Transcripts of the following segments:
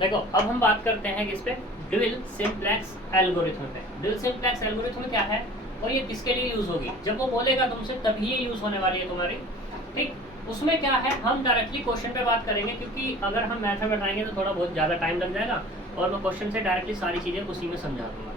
देखो अब हम बात करते हैं किस पे, ड्यूल सिंप्लेक्स एल्गोरिथम पे। ड्यूल सिंप्लेक्स एल्गोरिथम क्या है और ये किसके लिए यूज होगी, जब वो बोलेगा तुमसे तभी ये यूज होने वाली है तुम्हारी, ठीक। उसमें क्या है, हम डायरेक्टली क्वेश्चन पे बात करेंगे, क्योंकि अगर हम मेथड बताएंगे तो थोड़ा बहुत ज़्यादा टाइम लग जाएगा और मैं क्वेश्चन से डायरेक्टली सारी चीज़ें उसी में समझा दूंगा।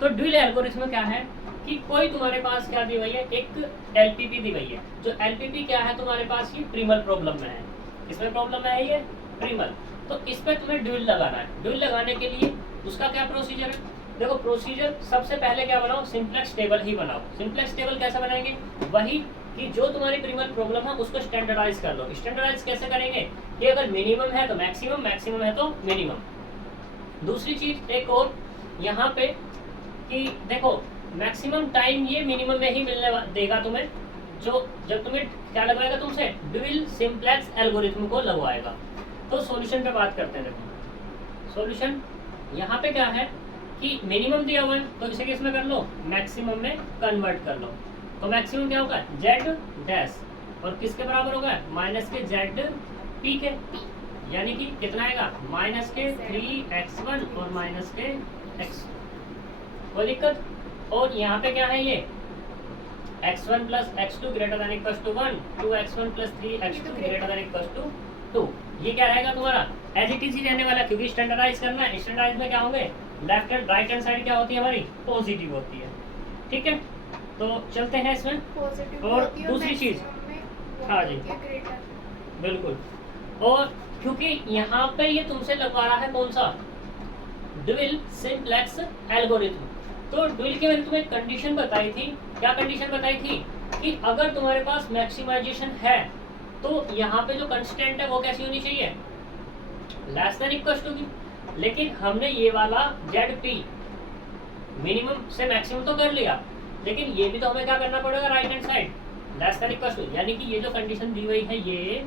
तो ड्यूल एल्गोरिथम क्या है कि कोई तुम्हारे पास क्या दी हुई है, एक एलपीपी दी हुई है। जो एलपीपी क्या है तुम्हारे पास, ये प्रीमल प्रॉब्लम में है। किसमें प्रॉब्लम में है, ये प्रीमल। तो इस पर तुम्हें ड्यूल लगाना है। ड्यूल लगाने के लिए उसका क्या प्रोसीजर है, देखो प्रोसीजर सबसे पहले क्या बनाओ, सिंप्लेक्स टेबल ही बनाओ। सिंप्लेक्स टेबल कैसे बनाएंगे, वही कि जो तुम्हारी प्रीमल प्रॉब्लम है उसको स्टैंडर्डाइज कर लो। स्टैंडर्डाइज कैसे करेंगे कि अगर मिनिमम है तो मैक्सिमम, मैक्सिमम है तो मिनिमम। दूसरी चीज एक और यहाँ पे कि देखो मैक्सिमम टाइम ये मिनिमम में ही मिलने देगा तुम्हें, जो जब तुम्हें क्या लगवाएगा तुमसे, ड्यूल सिंप्लेक्स एल्गोरिथम को लगवाएगा। तो सॉल्यूशन पे बात करते हैं। देखो सॉल्यूशन यहाँ पे क्या है कि मिनिमम दिया हुआ है तो इसे किसमें कर लो, मैक्सिमम में कन्वर्ट कर लो। तो मैक्सिमम क्या होगा, जेड डैश, और किसके बराबर होगा, माइनस के जेड पी के, यानी कि कितना आएगा, माइनस के 3x1 और माइनस के x। कोई दिक्कत। और यहाँ पे क्या है, ये x1 plus x2 greater than equal to 1, 2x1 plus 3x2 greater than equal to 2। ये क्या रहेगा तुम्हारा, एज इट इज ही रहने वाला, क्योंकि स्टैंडर्डाइज करना है। स्टैंडर्डाइज में क्या होंगे, left and right hand side क्या होती है हमारी, पॉजिटिव होती है, ठीक है। तो चलते हैं इसमें। और दूसरी चीज, हाँ जी बिल्कुल, और क्योंकि यहाँ पे ये तुमसे लगवा रहा है कौन सा, ड्यूल सिंप्लेक्स एल्गोरिथम। तो ड्यूल की मैंने तुम्हें कंडीशन बताई थी, क्या कंडीशन बताई थी कि अगर तुम्हारे पास मैक्सिमाइजेशन है तो यहाँ पे जो कंस्टेंट है वो कैसी होनी चाहिए, लेस देन इक्वल टू की। लेकिन हमने ये वाला जेड पी मिनिमम से मैक्सिमम तो कर लिया, लेकिन ये भी तो हमें क्या करना पड़ेगा, right hand side less than equal to, यानी कि ये जो कंडीशन दी हुई है ये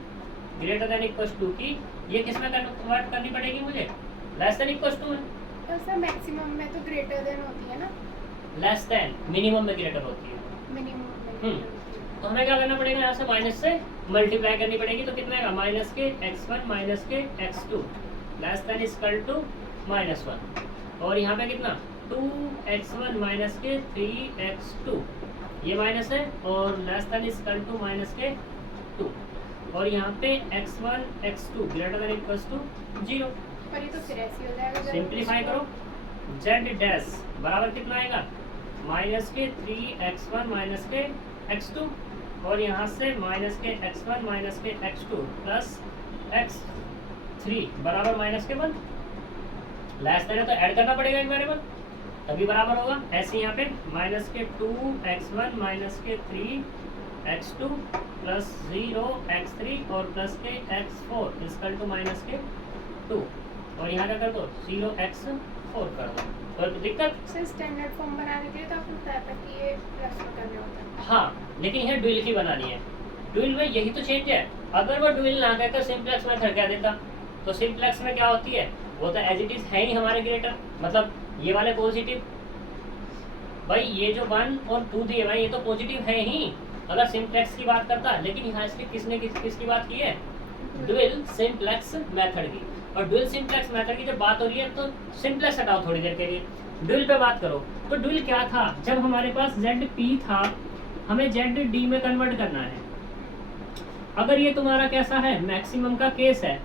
ग्रेटर देन इक्वल टू की, ये किस में कन्वर्ट करनी पड़ेगी मुझे, लेस देन इक्वल टू में। तो सर मैक्सिमम में तो ग्रेटर देन होती है ना, लेस देन मिनिमम में ग्रेटर होती है, मिनिमम में। तो हमें क्या करना पड़ेगा, यहाँ से माइनस से मल्टीप्लाई करनी पड़ेगी। तो कितना आएगा, माइनस के x1 माइनस के x2 less than equal to -1, और यहाँ पे कितना 2x1 माइनस के 3x2, ये माइनस है, और less than equal to minus के 2, और यहाँ पे x1 x2 greater than equal to 0। पर ये तो फिर ऐसे हो जाएगा, सिंप्लीफाई करो, z डैश बराबर कितना आएगा, माइनस के 3x1 माइनस के x2, और यहाँ से माइनस के x1 माइनस के x2 प्लस x3 बराबर माइनस के 1। लेस देन है तो ऐड करना पड़ेगा एक वेरिएबल, तभी बराबर होगा। ऐसे यहाँ पे माइनस के 2x1 माइनस के 3x2 प्लस 0x3 और प्लस के x4 इक्वल टू माइनस के 2, और यहाँ क्या कर दो 0x4 कर दो। कोई दिक्कत, सर स्टैंडर्ड फॉर्म बनाने के लिए तो आपको बताया था कि ये प्लस में करना होता है। हाँ लेकिन यह ड्यूल की बनानी है, ड्यूल में यही तो चेंज है। अगर वो ड्यूल ना कहकर सिंप्लेक्स मेथड कह देता, तो सिंप्लेक्स में क्या होती है, वो तो एज इट इज है ही हमारे ग्रेटर, मतलब ये वाले पॉजिटिव, भाई ये जो 1 और 2 दिए भाई ये तो पॉजिटिव है ही अगर सिंप्लेक्स की बात करता। लेकिन यहाँ इसलिए किसने किसकी बात की है, ड्यूल सिंप्लेक्स मेथड की। और ड्यूल सिंप्लेक्स मेथड की जब बात हो रही है तो सिंप्लेक्स हटाओ थोड़ी देर के लिए, ड्यूल पे बात करो। तो ड्यूल क्या था, जब हमारे पास जेड पी था हमें जेड डी में कन्वर्ट करना है। अगर ये तुम्हारा कैसा है, मैक्सिमम का केस है,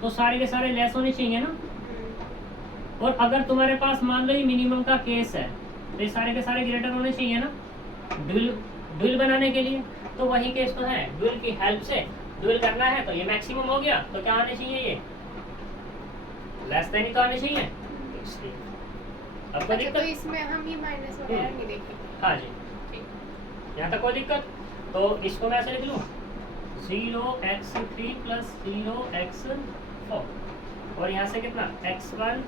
तो सारे के सारे लेस होने चाहिए ना। और अगर तुम्हारे पास मान लो ये मिनिमम का केस है तो ये सारे के सारे ग्रेटर होने चाहिए ना ड्यूल बनाने के लिए। तो वही केस तो है, ड्यूल की हेल्प से ड्यूल करना है। तो ये मैक्सिमम हो गया तो क्या आने चाहिए, ये लेस देन ही तो आने चाहिए। अब कोई तो दिक्कत, इसमें हम ये माइनस वगैरह नहीं देखेंगे। हाँ जी यहाँ तक कोई दिक्कत। तो इसको मैं ऐसे लिख लूँ 0x3 प्लस 0x4, और यहाँ से कितना x1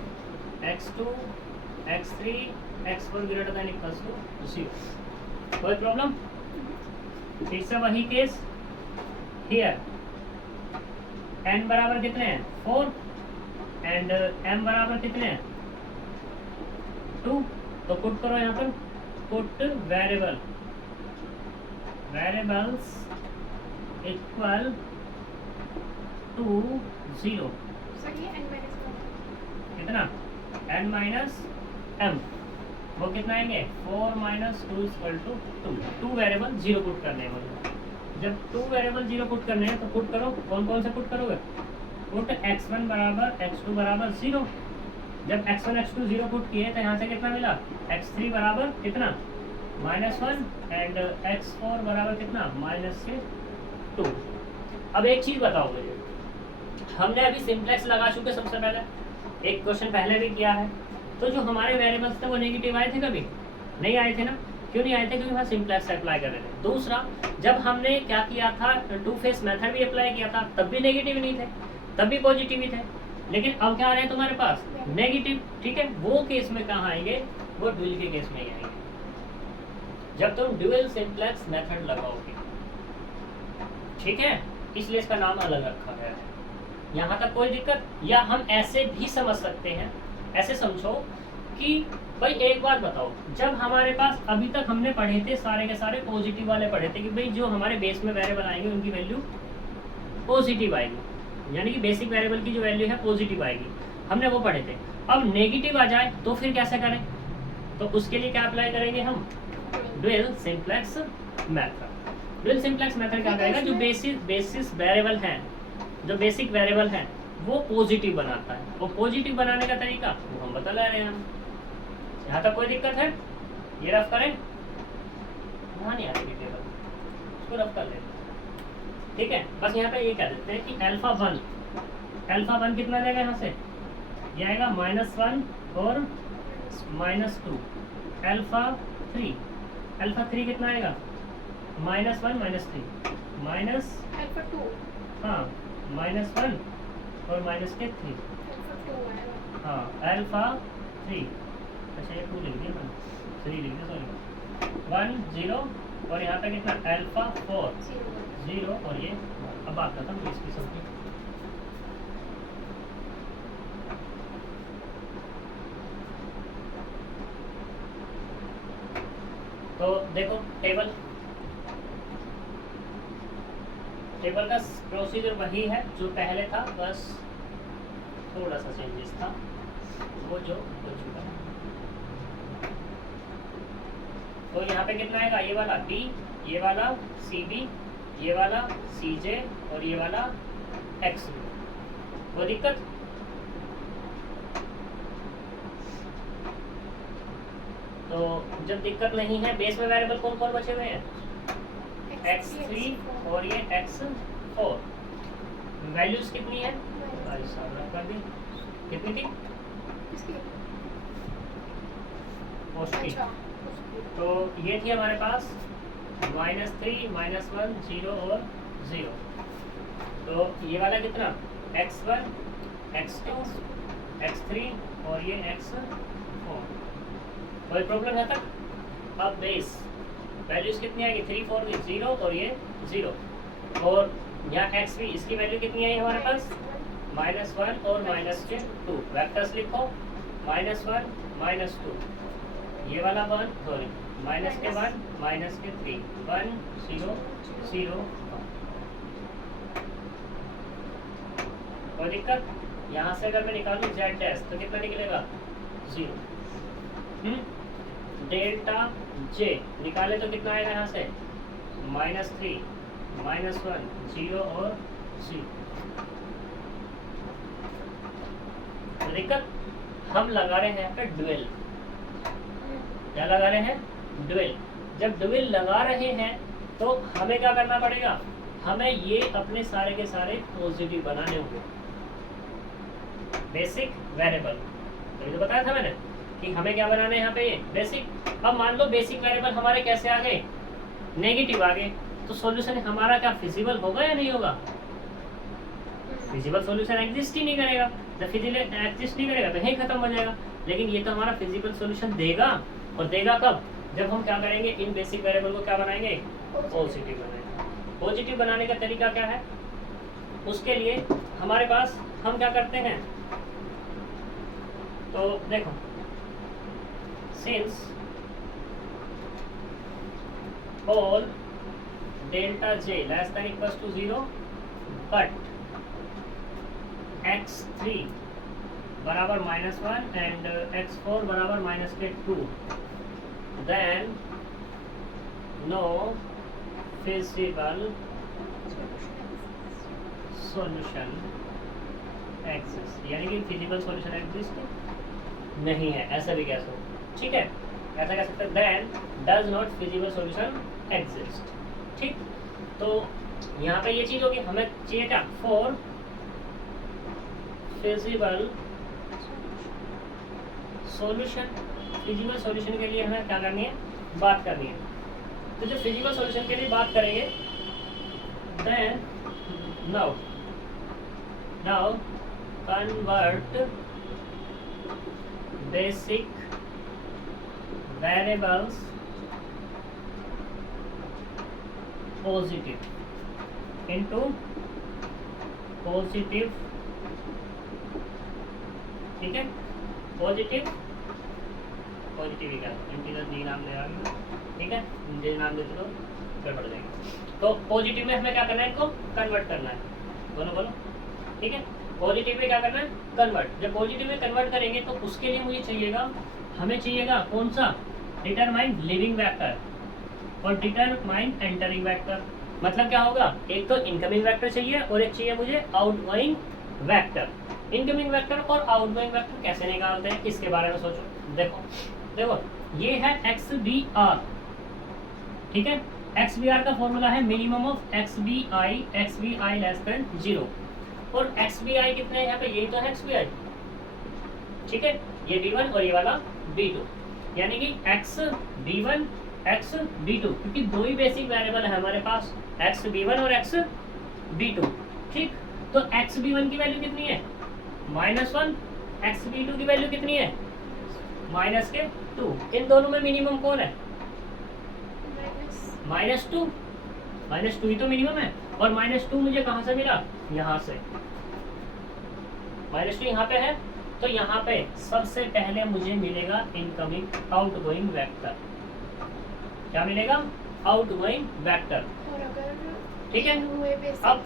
x2 x3 x4 greater than equal to 0। कोई प्रॉब्लम, फिर से वही केस हियर, n बराबर कितने हैं 4 एंड m बराबर कितने हैं 2। तो पुट करो यहाँ पर, put variables equal to 0। Sir ये n-1 कितना n माइनस m, वो कितना आएंगे 4 minus 2 equal to 2। 2 variable 0 put करने हैं मुझे। जब 2 वेरिएबल 0 पुट करने हैं तो पुट करो, कौन कौन से पुट करोगे? पुट x1 बराबर x2 बराबर 0। जब x1 x2 0 पुट किए तो यहाँ से कितना मिला? x3 बराबर कितना -1 एंड x4 बराबर कितना -2। अब एक चीज़ बताओ मुझे, हमने अभी सिंप्लेक्स लगा चुके सबसे पहले, एक क्वेश्चन पहले भी किया है, तो जो हमारे वेरिएबल्स थे वो नेगेटिव आए थे कभी? नहीं आए थे ना। क्यों नहीं आए थे? क्योंकि वहाँ सिंप्लेक्स अप्लाई कर रहे थे। दूसरा, जब हमने क्या किया था, टू फेस मेथड भी अप्लाई किया था, तब भी नेगेटिव नहीं थे, तब भी पॉजिटिव ही थे। लेकिन अब क्या आ रहे हैं तुम्हारे पास? नेगेटिव। ठीक है, वो केस में कहाँ आएंगे? वो ड्यूल के केस में ही आएंगे, जब तुम ड्यूल सिंप्लेक्स मेथड लगाओगे। ठीक है, इसलिए इसका नाम अलग रखा गया है। यहाँ तक कोई दिक्कत? या हम ऐसे भी समझ सकते हैं, ऐसे समझो कि भाई एक बात बताओ, जब हमारे पास अभी तक हमने पढ़े थे सारे के सारे पॉजिटिव वाले पढ़े थे कि भाई जो हमारे बेस में वेरिएबल आएंगे उनकी वैल्यू पॉजिटिव आएगी, यानी कि बेसिक वेरिएबल की जो वैल्यू है पॉजिटिव आएगी, हमने वो पढ़े थे। अब नेगेटिव आ जाए तो फिर कैसे करें? तो उसके लिए क्या अप्लाई करेंगे हम? Dual simplex method. Dual simplex method क्या करेगा? जो बेसिस वेरिएबल हैं, जो बेसिक वेरिएबल हैं वो पॉजिटिव बनाता है। वो पॉजिटिव बनाने का तरीका वो हम बता रहे हैं हम। यहाँ तक कोई दिक्कत है? ये रफ करें, वहाँ नहीं आती टेबल, उसको रफ कर लेते हैं। ठीक है, बस यहाँ पे ये कह देते हैं कि अल्फा वन कितना देगा यहाँ से? ये आएगा -1 और -2। अल्फा थ्री कितना आएगा? -1 -3 माइनस अल्फा 2 हाँ -1 और -3 अल्फा 2 आएगा। हाँ अल्फा 3, अच्छा ये 2 लिख दिया मैंने, 3 लिख दिया, सॉरी 1 0 और यहाँ पे कितना? अल्फा 4 0 और ये अब बात करता हूँ इसकी सबकी। तो देखो टेबल का प्रोसीजर वही है जो पहले था, बस थोड़ा सा चेंजेस था, वो जो हो चुका है। तो यहाँ पे कितना आएगा? ये वाला B, ये वाला CB, ये वाला CJ और ये वाला XB। कोई दिक्कत? तो जब दिक्कत नहीं है, बेस में वेरिएबल कौन कौन बचे हुए हैं? x3 और ये x4। वैल्यूज कितनी है? कर दी, कितनी थी? उसकी तो ये थी हमारे पास -3 -1 0 और 0। तो ये वाला कितना? x1 x2 x3 और ये x4। कोई प्रॉब्लम है तक? अब बेस वैल्यूज कितनी आएगी? 3 4 0 और ये 0 और यहाँ x भी, इसकी वैल्यू कितनी आई हमारे पास? -1 और -2। वेक्टर्स लिखो, -1 -2, ये वाला 1 सॉरी माइनस के 1 -3 1 0 0। कोई दिक्कत? यहाँ से अगर मैं निकालूँ z डैश तो कितना निकलेगा? 0। डेल्टा j निकाले तो कितना आएगा यहाँ से? -3 -1 0 और 0। तो दिक्कत? हम लगा रहे हैं यहाँ पे ड्यूल। क्या लगा रहे हैं? ड्यूल। जब ड्यूल लगा रहे हैं तो हमें क्या करना पड़ेगा? हमें ये अपने सारे के सारे पॉजिटिव बनाने होंगे, बेसिक वेरिएबल। तो ये तो बताया था मैंने कि हमें क्या बनाना है यहाँ पे? ये बेसिक। अब मान लो बेसिक वेरिएबल हमारे कैसे आ गए? नेगेटिव आ गए, तो सॉल्यूशन हमारा क्या फिजिबल होगा या नहीं होगा? फिजिबल सॉल्यूशन एग्जिस्ट ही नहीं करेगा। जब फिजिबल एग्जिस्ट नहीं करेगा तो यही खत्म हो जाएगा। लेकिन ये तो हमारा फिजिबल सॉल्यूशन देगा, और देगा कब? जब हम क्या करेंगे? इन बेसिक वेरिएबल को क्या बनाएंगे? पॉजिटिव बनाएंगे। पॉजिटिव बनाने का तरीका क्या है? उसके लिए हमारे पास हम क्या करते हैं? तो देखो, since all delta j less than equals to 0 but x3 बराबर -1 एंड x4 बराबर -2, then no feasible solution exist, यानी कि फिजिबल सॉल्यूशन एग्जिस्ट नहीं है, ऐसा भी कह सकते, ठीक है, ऐसा कह सकते हैं, then does not feasible solution exist. ठीक, तो यहाँ पे ये चीज होगी, हमें चाहिए क्या, for feasible solution, feasible solution के लिए हमें क्या करनी है, बात करनी है। तो जो फिजिबल सॉल्यूशन के लिए बात करेंगे, then now convert basic variables positive into positive, ठीक है, पॉजिटिव ही क्या, इंटीजर जी नाम ले आएंगे, ठीक है, जी नाम दे दो, गड़बड़ जाएगी। तो पॉजिटिव में हमें क्या करना है, इसको कन्वर्ट करना है, बोलो, ठीक है, पॉजिटिव में क्या करना है, कन्वर्ट। जब पॉजिटिव में कन्वर्ट करेंगे तो उसके लिए मुझे चाहिएगा, हमें चाहिएगा कौन सा, डिटरमाइन लिविंग वेक्टर और डिटरमाइन एंटरिंग वेक्टर। मतलब क्या होगा, एक तो इनकमिंग वेक्टर चाहिए और एक चाहिए मुझे आउटगोइंग वेक्टर। इनकमिंग वेक्टर और आउटगोइंग वेक्टर कैसे निकालते हैं, इसके बारे में सोचो। देखो ये है एक्स बी आर, ठीक है, एक्स बी आर का फॉर्मूला है minimum of X B I less than 0, और एक्स बी आई कितने हैं यहाँ पे, यही तो है एक्स बी आई, ठीक है, ये B1 और ये वाला B2, यानी कि एक्स B1 एक्स B2, क्योंकि दो ही बेसिक वेरिएबल है हमारे पास, एक्स B1 और एक्स B2, ठीक। तो एक्स B1 की वैल्यू कितनी है, -1, एक्स B2 की वैल्यू कितनी है, -2। इन दोनों में मिनिमम कौन है, -2 ही तो मिनिमम है, और -2 मुझे कहाँ से मिला, यहाँ से, -2 यहाँ पे है, तो यहाँ पे सबसे पहले मुझे मिलेगा इनकमिंग आउटगोइंग वेक्टर, क्या मिलेगा, आउटगोइंग वेक्टर, ठीक है। अब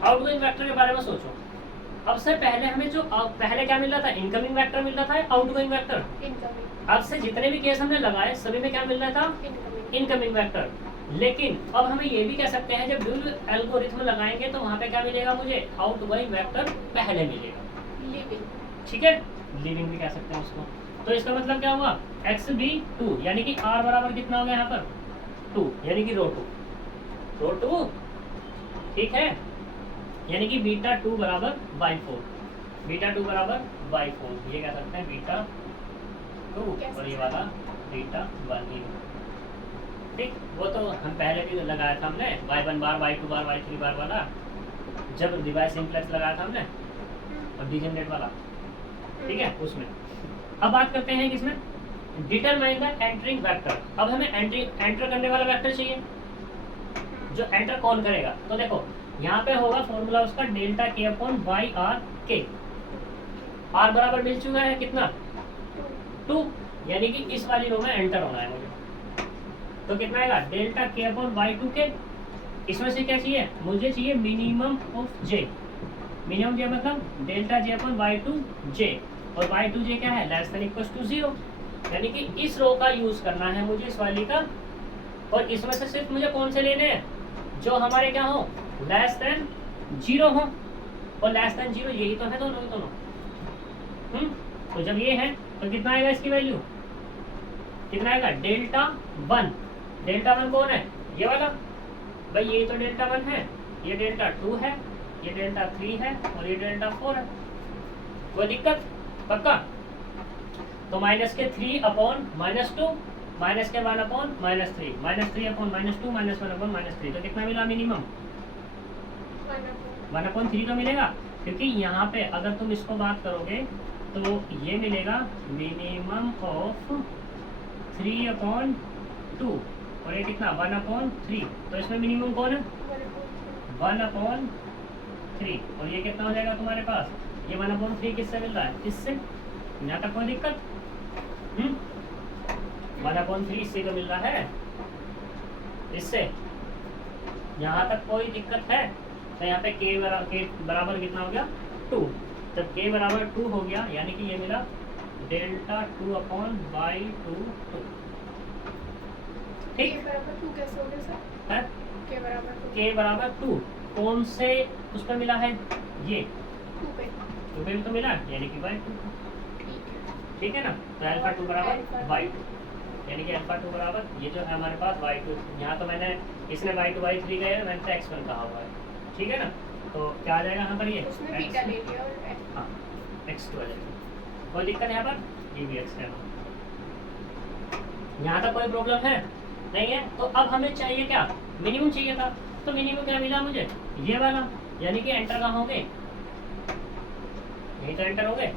आउटगोइंग वेक्टर के बारे में सोचो, अब से पहले हमें जो पहले क्या मिल रहा था, इनकमिंग वेक्टर मिल रहा था, आउटगोइंग वेक्टर, अब से जितने भी केस हमने लगाए सभी में क्या मिल रहा था, इनकमिंग वेक्टर। लेकिन अब हमें ये भी कह सकते हैं, जब ड्यूल एल्गोरिथम लगाएंगे तो वहाँ पे क्या मिलेगा मुझे, आउटगोइंग वेक्टर पहले मिलेगा, ठीक है, लिविंग भी कह सकते हैं उसको। तो इसका मतलब क्या हुआ, एक्स बी 2, यानी कि आर बराबर कितना हो गया यहाँ पर 2, यानी कि रो 2, ठीक है, यानी कि बीटा 2 बराबर बाई 4, बीटा 2 बराबर बाई 4, ये कह सकते हैं बीटा 2 और ये वाला बीटा 1, ठीक। वो तो हम पहले भी लगाया था हमने, y1 बार, y2 बार, y3 बार वाला, जब डिवाइस सिंप्लेक्स लगाया था हमने, और डिजेनरेट वाला, ठीक है, उसमें। अब बात करते हैं किसमें, डिटरमाइन द एंटरिंग वेक्टर। अब हमें एंटर करने वाला वेक्टर चाहिए, जो एंटर कौन करेगा। तो देखो यहाँ पे होगा फॉर्मूला उसका डेल्टा के अपॉन वाई आर के, आर बराबर मिल चुका है कितना, 2, यानी कि इस वाली रो में एंटर होना है मुझे, तो कितना आएगा, डेल्टा के अपॉन y2 के, इसमें से क्या चाहिए, मुझे चाहिए minimum of j, minimum j मतलब delta j upon y2 j, और y2j क्या है, लेस देन इक्वल्स टू 0, यानी कि इस रो का यूज करना है मुझे, इस वाली का, और इसमें से सिर्फ मुझे कौन से लेने हैं, जो हमारे क्या हो, लेस देन 0 हो, और लेस देन 0 यही तो है दोनों, तो जब ये है तो कितना आएगा इसकी वैल्यू, कितना आएगा, डेल्टा 1, डेल्टा 1 कौन है, ये वाला, भाई ये तो डेल्टा 1 है, ये डेल्टा 2 है, ये डेल्टा 3 है, और ये डेल्टा 4 है, कोई दिक्कत, पक्का। तो माइनस के 3 अपॉन -2, माइनस के 1 अपॉन -3, -3 अपॉन -2, -1 अपॉन -3, तो कितना मिला मिनिमम, 1/3 तो मिलेगा, क्योंकि यहाँ पे अगर तुम इसको बात करोगे तो ये मिलेगा मिनिमम ऑफ 3/2, और ये कितना 1/3, तो इसमें मिनिमम कौन है, 1/3, और ये कितना हो जाएगा तुम्हारे पास, ये 1/3 किससे मिल रहा है, इससे, यहाँ तक कोई दिक्कत, 1/3 इससे तो मिल रहा है, इससे, यहाँ तक कोई दिक्कत है। तो यहाँ पे के बराबर कितना हो गया 2, जब k बराबर 2 हो गया यानी कि ये मिला डेल्टा 2 अपॉन बाई 2 2। ठीक के बराबर 2 कैसे हो गया सर? है, के बराबर 2 k बराबर 2 कौन से उस पर मिला है, ये 2 पे। 2 पे भी तो मिला यानी कि बाई 2। ठीक है। ठीक है ना, तो अल्फा 2 बराबर बाई 2 यानी कि अल्फा 2 बराबर ये जो है हमारे पास बाई 2, यहाँ तो मैंने इसने बाई 2 बाई 3 गया, मैंने तो x1 कहा हुआ है। ठीक है ना, तो क्या आ जाएगा यहाँ पर ये उसमें बीटा ले लिया और हाँ x2 आ जाएगा। कोई दिक्कत है यहाँ पर, ये भी x है। यहाँ तक कोई प्रॉब्लम है नहीं है। तो अब हमें चाहिए क्या, मिनिमम चाहिए था। तो मिनिमम क्या मिला मुझे, ये वाला, यानी कि एंटर कहाँ होंगे, यही तो एंटर होंगे।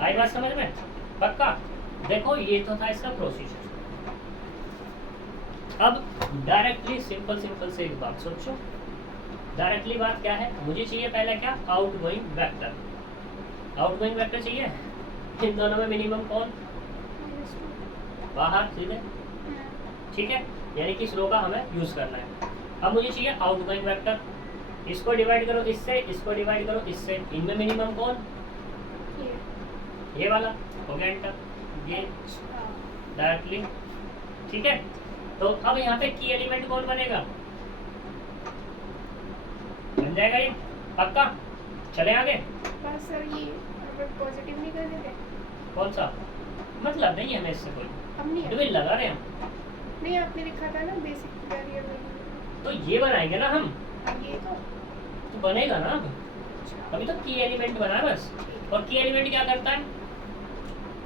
आई बात समझ में, पक्का। देखो ये तो था इसका प्रोसीजर। अब डायरेक्टली सिंपल सिंपल से एक बात सोचो। डायरेक्टली बात क्या है, मुझे चाहिए पहले क्या, आउटगोइंग वेक्टर। आउटगोइंग वेक्टर चाहिए, इन दोनों में मिनिमम कौन, बाहर सीधे। ठीक है, यानी कि इस रो का हमें यूज करना है। अब मुझे चाहिए आउटगोइंग वेक्टर, इसको डिवाइड करो इससे, इसको डिवाइड करो इससे, इनमें मिनिमम कौन, ये वाला हो गया एंटर, ये डायरेक्टली। ठीक है, तो अब यहाँ पे की एलिमेंट कौन बनेगा, बन जाएगा ये, पक्का। चले आगे। पर सर ये पॉजिटिव नहीं कर देते? कौन सा, मतलब नहीं है हमें इससे कोई, हम नहीं है। डुएल लगा रहे हैं। नहीं आपने लिखा था ना बेसिक वेरिएबल में। तो ये बनाएंगे ना हम, ये तो बनेगा ना अब। अभी तो की एलिमेंट बना बस। और की एलिमेंट क्या करता है,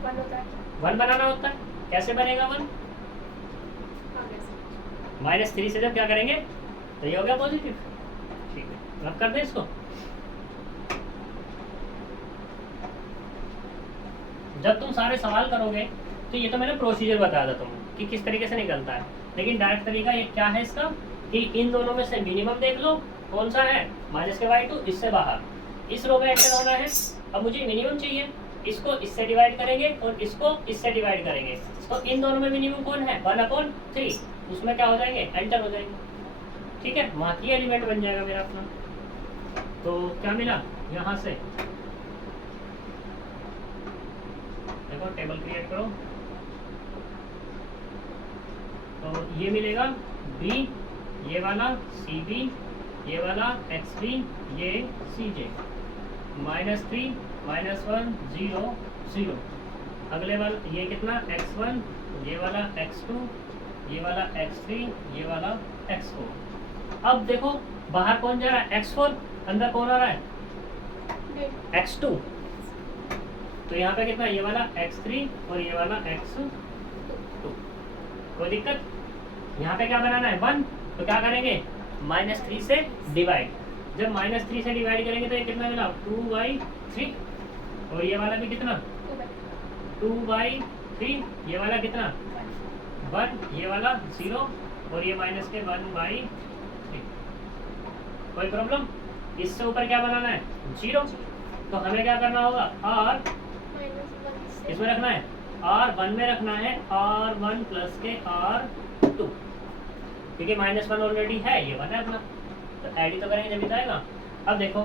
1 होता है। 1 बनाना होता है। कैसे बनेगा 1, -3 से जब क्या करेंगे तो ये हो गया पॉजिटिव। ठीक है, रब कर दें इसको। जब तुम सारे सवाल करोगे तो ये तो मैंने प्रोसीजर बताया था तुमको कि किस तरीके से निकलता है, लेकिन डायरेक्ट तरीका ये क्या है इसका कि इन दोनों में से मिनिमम देख लो कौन सा है, -2 इससे बाहर, इस रो में एंटर होना है। अब मुझे मिनिमम चाहिए, इसको इससे डिवाइड करेंगे और इसको इससे डिवाइड करेंगे, तो इन दोनों में मिनिमम कौन है, 1/3, उसमें क्या हो जाएंगे, एंटर हो जाएंगे। ठीक है, वहाँ की एलिमेंट बन जाएगा मेरा अपना। तो क्या मिला यहाँ से, देखो टेबल क्रिएट करो, तो ये मिलेगा b, ये वाला cb, ये वाला xb, ये cj, -3 -1 0 0। अगले वाला ये कितना x1, ये वाला x2, ये वाला x3, ये वाला x4। अब देखो बाहर कौन जा रहा है, x4, अंदर कौन आ रहा है, x2। तो यहाँ पे कितना, ये वाला x3 और ये वाला x2। कोई दिक्कत, यहाँ पे क्या बनाना है 1, तो क्या करेंगे -3 से डिवाइड। जब -3 से डिवाइड करेंगे तो ये कितना मिला 2/3, और ये वाला भी कितना 2/3, ये वाला कितना 1, ये वाला 0 और ये माइनस के 1/3। कोई प्रॉब्लम, इससे ऊपर क्या बनाना है 0, तो हमें क्या करना होगा r इसमें रखना है, r1 में रखना है r1 प्लस के r2, क्योंकि -1 ऑलरेडी है, ये 1 है अपना, तो ऐड ही तो करेंगे जब आएगा। अब देखो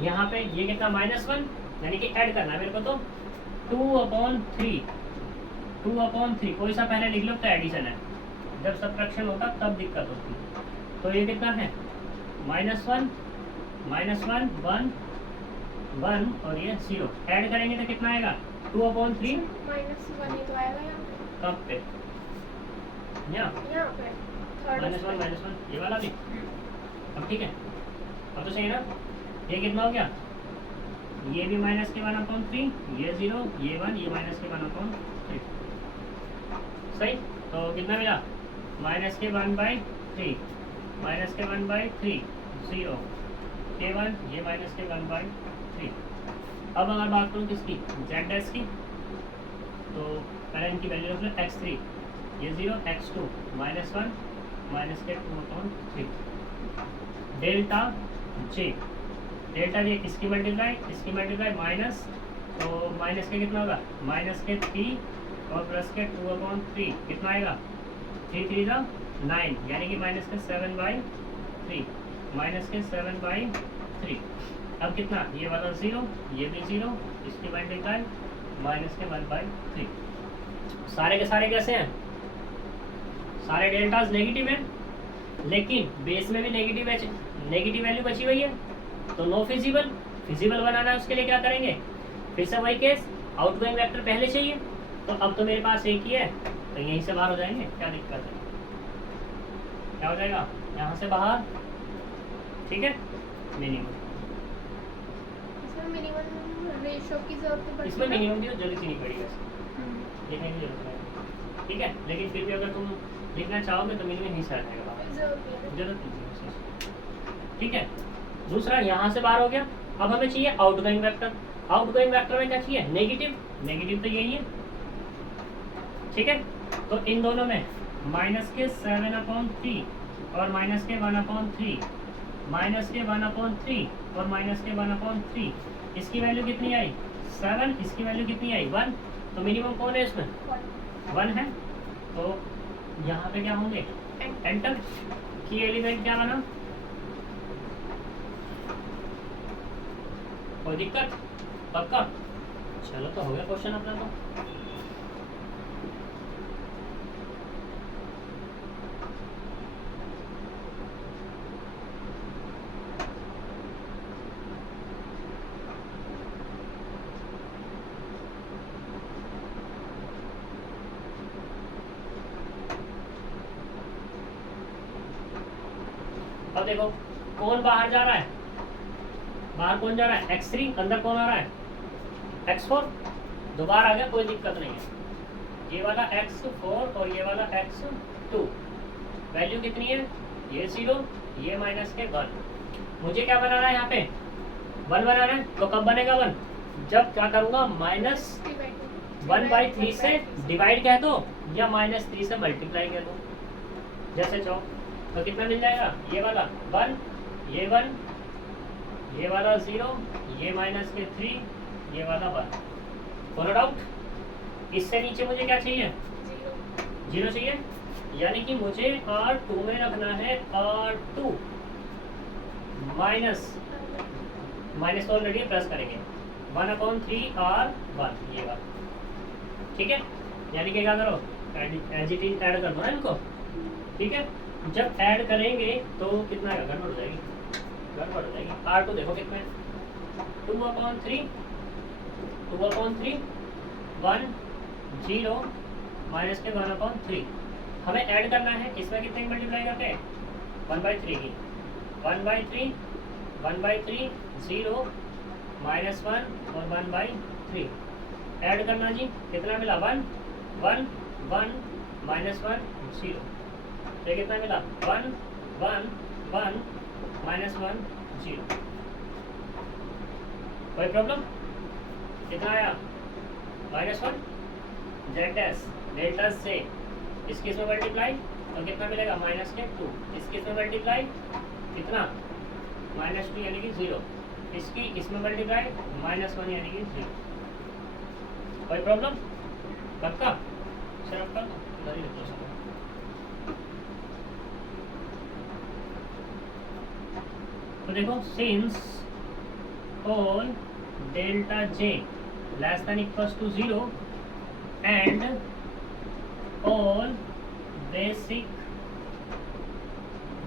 यहाँ पे ये कितना -1, यानी कि ऐड करना है मेरे को, तो 2/3, 2/3 कोई सा पहले लिख लो तो एडिशन है, जब सब्ट्रैक्शन होता तब दिक्कत होती। तो ये कितना है -1 1 1 और ये 0, ऐड करेंगे तो कितना आएगा 2/3 -1 ही तो आएगा यहाँ पे। कब पे, यहाँ पे -1 ये वाला भी। अब ठीक है, अब तो सही ना, ये कितना हो गया, ये भी -1/3, ये 0, ये 1, ये -1/3। सही, तो कितना मिला -1/3, -1/3 0, a1, ये -1/3। अब अगर बात करूँ किसकी, z' की, तो पहले इनकी वैल्यू रख लो, x3, ये 0, x2 -1 -2/3। Delta j, delta j इसकी मल्टीप्लाई माइनस, तो माइनस के कितना होगा -3 और प्लस के 2/3, कितना आएगा 3 3 9, यानी कि -7/3, -7/3। अब कितना, ये वाला 0, ये भी 0, इसकी मल्टीप्लाई माइनस के 1/3। सारे के सारे कैसे हैं, सारे डेल्टाज नेगेटिव हैं, लेकिन बेस में भी नेगेटिव वैल्यू बची हुई है, तो नो फिजिबल। फिजिबल बनाना है उसके लिए क्या करेंगे, फिर से वही केस, आउटगोइंग वेक्टर पहले चाहिए, तो अब तो मेरे पास एक ही है, तो यहीं से बाहर हो जाएंगे, क्या दिक्कत है, क्या हो जाएगा यहाँ से बाहर, ठीक है। मिनिमम, इसमें मिनिमम रेशियो की जरूरत नहीं पड़ती इसमें ना? मिनिमम की जरूरत ही नहीं पड़ी वैसे, लिखने की जरूरत नहीं, ठीक है। लेकिन फिर भी अगर तुम लिखना चाहोगे तो मिनिमम ही से आ जाएगा बाहर, जरूरत नहीं है। जरूरत नहीं है उसे, ठीक है। दूसरा यहाँ से बाहर हो गया, अब हमें चाहिए आउटगोइंग वेक्टर। आउटगोइंग वेक्टर में क्या चाहिए, नेगेटिव, नेगेटिव तो यही है, ठीक है। तो इन दोनों में माइनस के 7/3 और माइनस के 1/3, माइनस के 1/3 और माइनस के 1/3, इसकी वैल्यू कितनी आई 7, इसकी वैल्यू कितनी आई 1, तो मिनिमम कौन है इसमें 1 है, तो यहाँ पे क्या होंगे एंटर। की एलिमेंट क्या बना, कोई दिक्कत, पक्का, चलो तो हो गया क्वेश्चन अपना तो। अब देखो कौन बाहर जा रहा है, बाहर कौन जा रहा है x3, अंदर कौन आ रहा है x4, दोबारा आ गया, कोई दिक्कत नहीं है। ये वाला x4 और ये वाला x2, वैल्यू कितनी है, ये 0, ये माइनस के 1। मुझे क्या बनाना है यहाँ पे 1 बनाना है, तो कब बनेगा 1, जब क्या करूँगा -1/3 से डिवाइड कह दो या -3 से मल्टीप्लाई कह दो, जैसे चाहो। तो कितना मिल जाएगा, ये वाला 1, ये 1, ये वाला 0, ये माइनस के 3, ये वाला 1। कोनो डाउट, इससे नीचे मुझे क्या चाहिए 0 चाहिए, यानी कि मुझे R2 में रखना है R2 माइनस तो ऑलरेडी प्लस करेंगे 1/3 R1, ये वाला, ठीक है। यानी कि क्या करो एज इट इज ऐड कर दो ना इनको, ठीक है। जब ऐड करेंगे तो कितना है, गड़बड़ हो जाएगी, गड़बड़ हो जाएगी। R2 देखो कितना है 2/3, 1, 0 माइनस के 1/3। हमें ऐड करना है, इसमें कितने की मल्टीप्लाई करते हैं 1/3 की, 1/3, 1/3, 0 -1 और 1/3 ऐड करना जी, कितना मिला 1, 1, 1 -1 0, ये कितना मिला 1, 1, 1 -1 0। कोई प्रॉब्लम, कितना आया -1, z डैश डेल्टा से इसकी इसमें मल्टीप्लाई, और कितना मिलेगा -2, इसकी इसमें मल्टीप्लाई कितना -2 यानी कि 0, इसकी इसमें मल्टीप्लाई -1 यानी कि 0। कोई प्रॉब्लम, पक्का, सिर्फ कर दो, इधर ही लिख दो सब। तो देखो since all delta j less than equals to 0 and all basic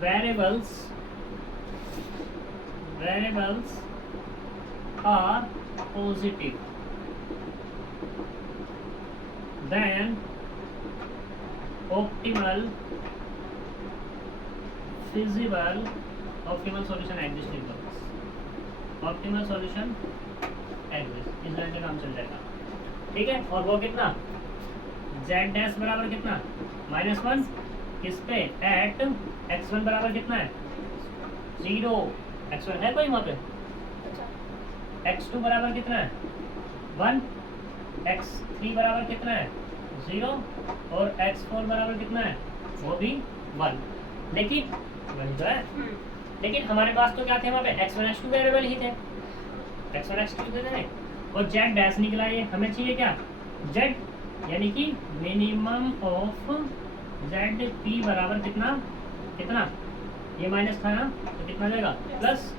variables are positive, then optimal solution exists in books, optimal solution exists, इस लाइन का काम चल जाएगा, ठीक है। और वो कितना z डैश बराबर कितना -1, किस पे एट x1 बराबर कितना है 0, x1 है कोई वहाँ पे, x2 बराबर कितना है 1, x3 बराबर कितना है 0 और x4 बराबर कितना है वो भी 1। लेकिन वही तो है, लेकिन हमारे पास तो क्या थे वहाँ पे x1 x2 वेरिएबल ही थे, x1 x2 थे, और z डैश निकला, ये हमें चाहिए क्या z, यानी कि मिनिमम ऑफ जेड पी बराबर कितना कितना, ये माइनस था ना, तो कितना जाएगा प्लस,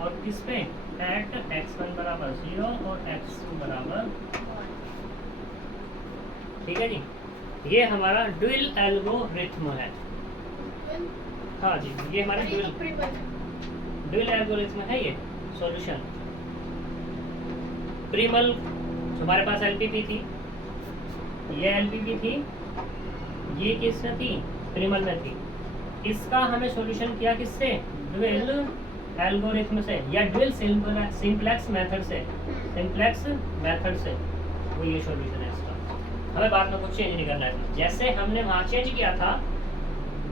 और किस पे एट x1 बराबर 0 और x2 बराबर, ठीक है जी। ये हमारा ड्यूल एल्गोरिथम है। हाँ जी, ये हमारा ड्यूल एल्गोरिथम है। ये सॉल्यूशन प्रिमल, हमारे पास एलपीपी थी, ये एलपीपी थी, ये किसमें थी, प्रिमल में थी। इसका हमें सॉल्यूशन किया किससे, ड्यूल एल्गोरिथम से या ड्यूल सिंप्लेक्स मेथड से, सिंप्लेक्स मेथड से, वो ये सॉल्यूशन है इसका। हमें बाद में कुछ चेंज नहीं करना है, जैसे हमने वहाँ चेंज किया था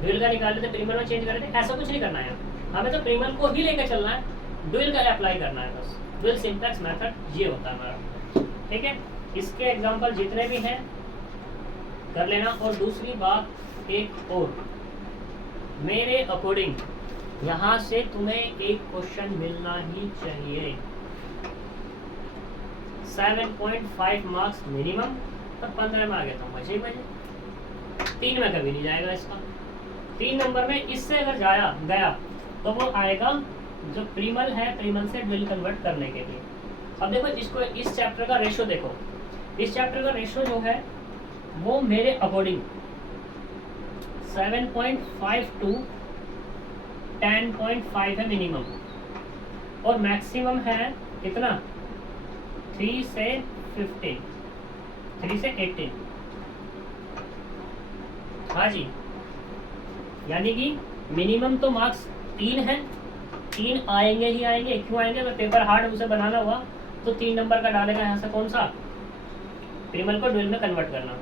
ड्यूल का निकाल रहे थे, प्रिमल में चेंज कर रहे थे, ऐसा कुछ नहीं करना है। हमें तो प्रिमल को ही लेकर चलना है, ड्यूल का अप्लाई करना है बस। ड्यूल सिंप्लेक्स मेथड ये होता है हमारा, ठीक है। इसके एग्जांपल जितने भी हैं कर लेना। और दूसरी बात एक और, मेरे अकॉर्डिंग यहाँ से तुम्हें एक क्वेश्चन मिलना ही चाहिए, 7.5 मार्क्स मिनिमम, और 15 में आ गया तो मजे ही मजे। 3 में कभी नहीं जाएगा इसका। 3 नंबर में इससे अगर गया तो वो आएगा जो प्रिमल है, प्रिमल से ड्यूल कन्वर्ट करने के लिए। अब देखो इसको, इस चैप्टर का रेशो देखो, इस चैप्टर का रेशो जो है वो मेरे अकॉर्डिंग 7.5 to 10.5 है मिनिमम, और मैक्सिमम है कितना, 3 से 15, 3 से 18। हाँ जी, यानी कि मिनिमम तो मार्क्स 3 है, 3 आएंगे ही आएंगे। क्यों आएंगे, अगर पेपर हार्ड उसे बनाना हुआ तो 3 नंबर का डालेगा यहाँ से, कौन सा, प्रिमल को ड्यूल में कन्वर्ट करना।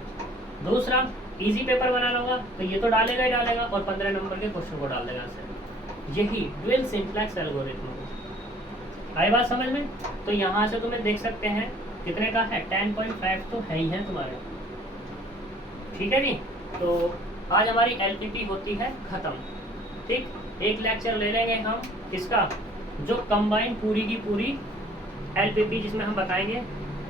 दूसरा इजी पेपर बनाना होगा तो ये तो डालेगा ही डालेगा, और 15 नंबर के क्वेश्चन को डाल देगा इससे। यही ड्यूल सिंप्लेक्स एल्गोरिथम। आई बात समझ में। तो यहाँ से तुम्हें देख सकते हैं कितने का है, 10.5 तो है ही है तुम्हारे, ठीक है जी। तो आज हमारी एलपीपी होती है खत्म, ठीक। एक लेक्चर ले लेंगे हम इसका, जो कंबाइन पूरी की पूरी एलपीपी जिसमें हम बताएंगे,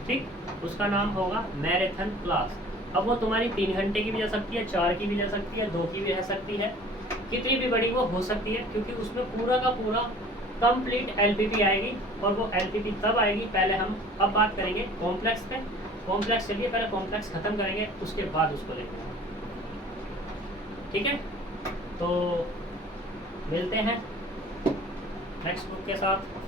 ठीक, उसका नाम होगा मैराथन क्लास। अब वो तुम्हारी 3 घंटे की भी जा सकती है, 4 की भी जा सकती है, 2 की भी रह सकती है, कितनी भी बड़ी वो हो सकती है, क्योंकि उसमें पूरा का पूरा कंप्लीट एलपीपी आएगी। और वो एलपीपी तब आएगी, पहले हम अब बात करेंगे कॉम्प्लेक्स पे। कॉम्प्लेक्स चलिए पहले कॉम्प्लेक्स खत्म करेंगे, उसके बाद उसको लेंगे, ठीक है। तो मिलते हैं नेक्स्ट बुक के साथ।